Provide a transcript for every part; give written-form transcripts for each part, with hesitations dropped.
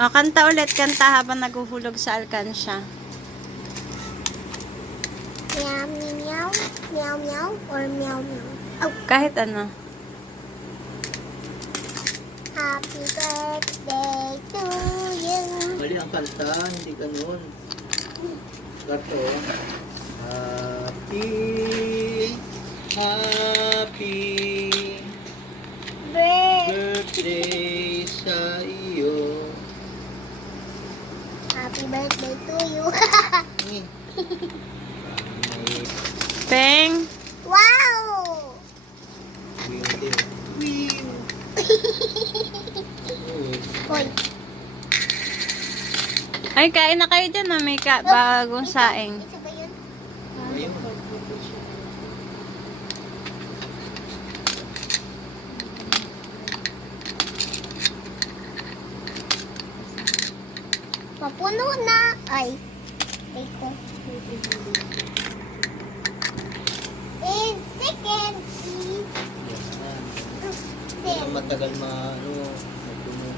O, kanta ulit. Kanta habang naguhulog sa alkansya. Meow, meow, meow, meow, or meow, meow. Oh, Kahit ano. happy birthday to you. Mali ang kanta, hindi ganun. Gato. Happy birthday sa iyo. Happy birthday to you. Eh. Peng. Wow! Wheel. Hoy, Ay, kain na kayo dyan na may bagong saing. isa ba yun? Ayun. Mapuno na. Ay. Ay ko. And second is Yan. Yan. Matagal magpuno.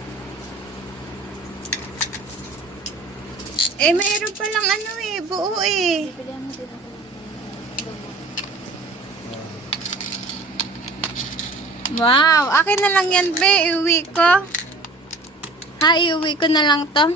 Eh, mayroon palang ano eh, buo eh. Wow, akin na lang yan, be. Iuwi ko. Ha, iuwi ko na lang to.